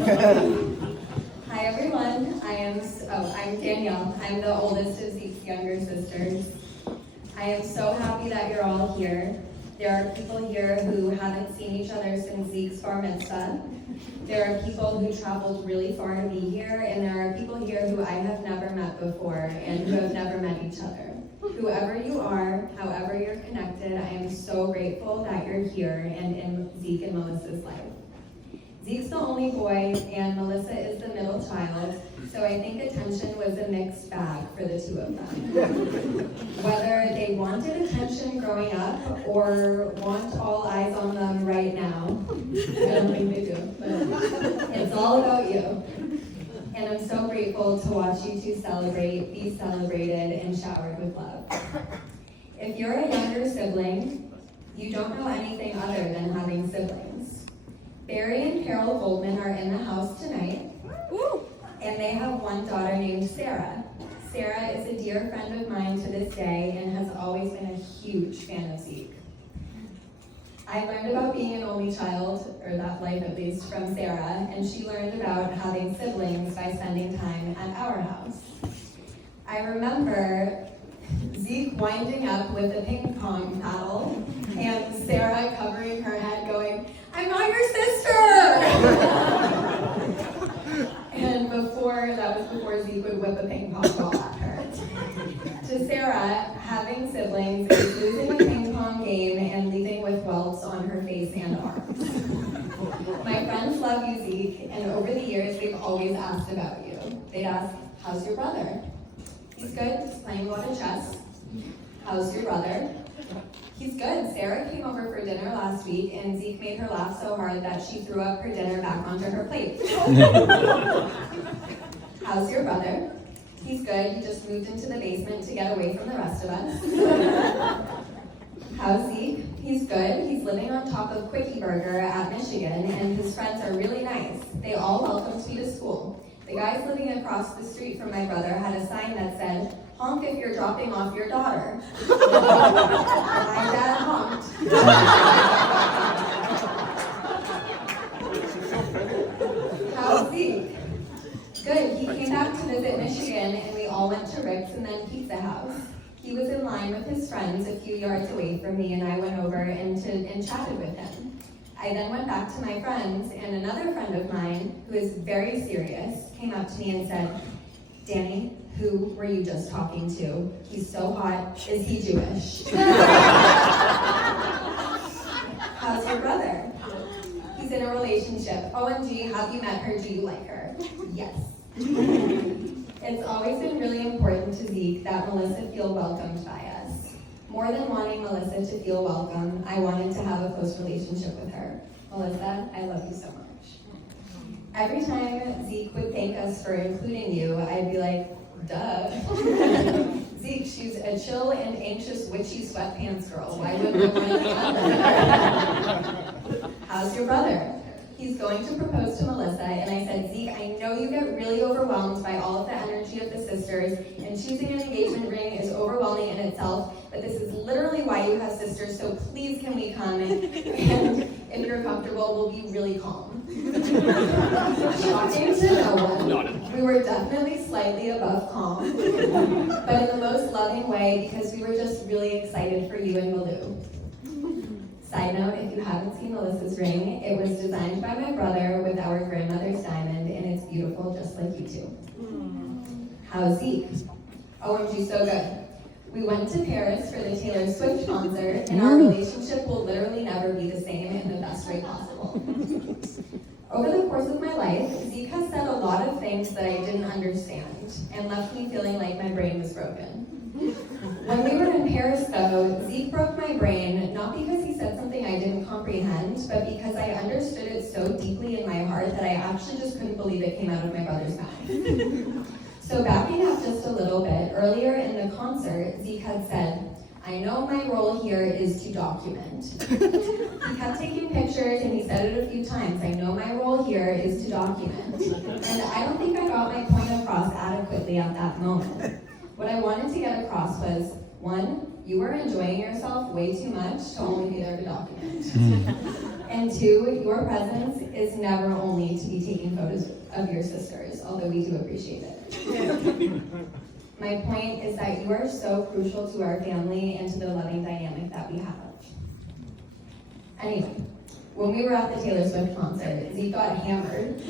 Hi everyone, I'm Danielle. I'm the oldest of Zeke's younger sisters. I am so happy that you're all here. There are people here who haven't seen each other since Zeke's bar mitzvah. There are people who traveled really far to be here, and there are people here who I have never met before and who have never met each other. Whoever you are, however you're connected, I am so grateful that you're here and in Zeke and Melissa's life. Zeke's the only boy, and Melissa is the middle child, so I think attention was a mixed bag for the two of them. Whether they wanted attention growing up or want all eyes on them right now, I don't think they do, but it's all about you. And I'm so grateful to watch you two celebrate, be celebrated, and showered with love. If you're a younger sibling, you don't know anything other than having siblings. Barry and Carol Goldman are in the house tonight, and they have one daughter named Sarah. Sarah is a dear friend of mine to this day and has always been a huge fan of Zeke. I learned about being an only child, or that life at least, from Sarah, and she learned about having siblings by spending time at our house. I remember Zeke winding up with a ping pong paddle and Sarah covering her head going, "I'm not your sister!" And that was before Zeke would whip a ping pong ball at her. To Sarah, having siblings is losing a ping pong game and leaving with welts on her face and arms. My friends love you, Zeke, and over the years they've always asked about you. They'd ask, "How's your brother?" "He's good, just playing a lot of chess." "How's your brother?" "He's good. Sarah came over for dinner last week and Zeke made her laugh so hard that she threw up her dinner back onto her plate." "How's your brother?" "He's good. He just moved into the basement to get away from the rest of us." "How's Zeke?" "He's good. He's living on top of Quickie Burger at Michigan and his friends are really nice. They all welcomed me to school. The guys living across the street from my brother had a sign that said, 'Honk if you're dropping off your daughter.' My dad honked." "How's Zeke?" "Good. He came back to visit Michigan and we all went to Rick's and then Pizza House. He was in line with his friends a few yards away from me and I went over and chatted with him. I then went back to my friends and another friend of mine, who is very serious, came up to me and said, 'Danny, who were you just talking to? He's so hot. Is he Jewish?' "How's your brother?" "He's in a relationship. OMG, have you met her? Do you like her?" "Yes." It's always been really important to Zeke that Melissa feel welcomed by us. More than wanting Melissa to feel welcome, I wanted to have a close relationship with her. Melissa, I love you so much. Every time Zeke would thank us for including you, I'd be like, "Duh." "Zeke, she's a chill and anxious witchy sweatpants girl. Why wouldn't I want to?" "How's your brother?" "He's going to propose to Melissa," and I said, "Zeke, I know you get really overwhelmed by all of the energy of the sisters, and choosing an engagement ring is overwhelming in itself, but this is literally why you have sisters, so please can we come, and if you're comfortable, we'll be really calm." Shocking to no one, we were definitely slightly above calm, but in the most loving way because we were just really excited for you and Malou. Side note, if you haven't seen Melissa's ring, it was designed by my brother with our grandmother's diamond, and it's beautiful just like you two. How's Zeke? OMG, so good. We went to Paris for the Taylor Swift concert, and our relationship will literally never be the same in the best way possible. Over the course of my life, Zeke has said a lot of things that I didn't understand, and left me feeling like my brain was broken. When we were in Paris, though, Zeke broke my brain, not because he said something I didn't comprehend, but because I understood it so deeply in my heart that I actually just couldn't believe it came out of my brother's mouth. So backing up just a little bit, earlier in the concert, Zeke had said, "I know my role here is to document." He kept taking pictures and he said it a few times, "I know my role here is to document." And I don't think I got my point across adequately at that moment. What I wanted to get across was, 1, you were enjoying yourself way too much to only be there to document. And 2, your presence is never only to be taking photos we do appreciate it. My point is that you are so crucial to our family and to the loving dynamic that we have. Anyway, when we were at the Taylor Swift concert, Zeke got hammered.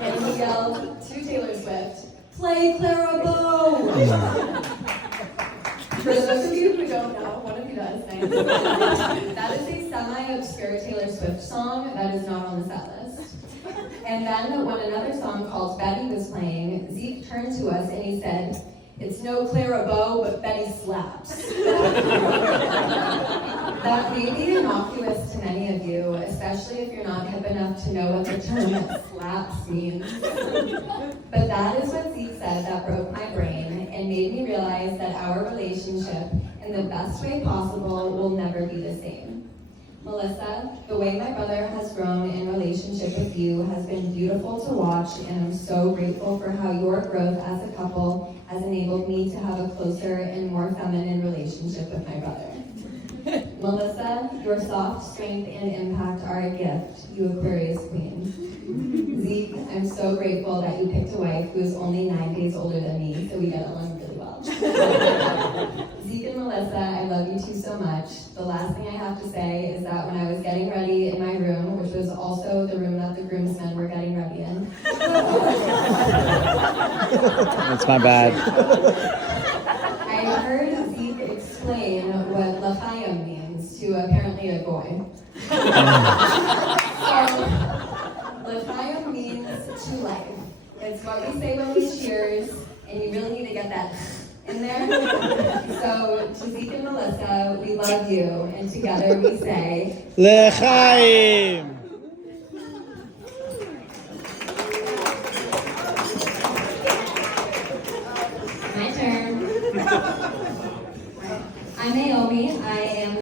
And he yelled to Taylor Swift, "Play Clara Bow!" For those of you who don't know, one of you does, thanks. That is a semi-obscure Taylor Swift song that is not on the set list. And then when another song called Betty was playing, Zeke turned to us and he said, "It's no Clara Bow, but Betty slaps." That may be innocuous to many of you, especially if you're not hip enough to know what the term slaps means. But that is what Zeke said that broke my brain and made me realize that our relationship, in the best way possible, will never be the same. Melissa, the way my brother has grown in relationship with you has been beautiful to watch, and I'm so grateful for how your growth as a couple has enabled me to have a closer and more feminine relationship with my brother. Melissa, your soft strength and impact are a gift, you Aquarius queen. Zeke, I'm so grateful that you picked a wife who is only 9 days older than me, so we get along really well. Zeke and Melissa, I love you two so much. The last thing I have to say is that when I was getting ready in my room, which was also the room that the groomsmen were getting ready in. That's my bad. I heard Zeke explain what L'chaim means to apparently a goy. So, L'chaim means to life. It's what we say when we cheers, and you really need to get that in there. So, to Zeke and Melissa, we love you, and together we say, L'chaim! my turn. I'm Naomi. I am